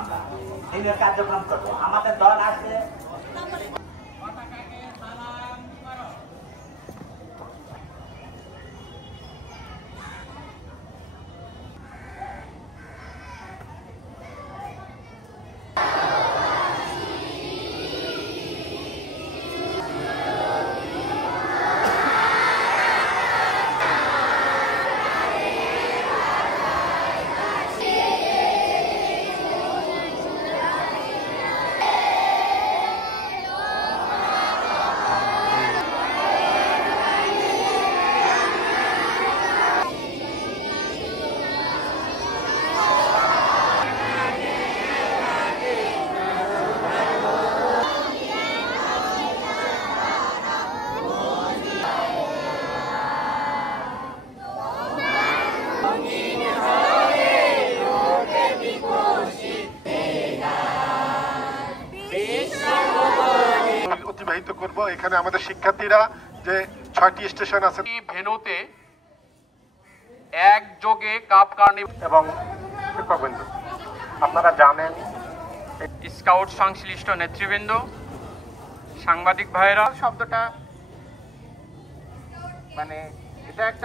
আমরা দিনের কার্যক্রম করবো। আমাদের দল আসবে। অতিবাহিত করব। এখানে আমাদের শিক্ষার্থীরা যে 6টি স্টেশন আছে ভেন্যুতে একযোগে কাপ কার্নিভাল এবং শিক্ষকবৃন্দ আপনারা জানেন স্কাউট সংশ্লিষ্ট নেতৃবৃন্দ সাংবাদিক ভাইরা শব্দটা মানে এটা একটা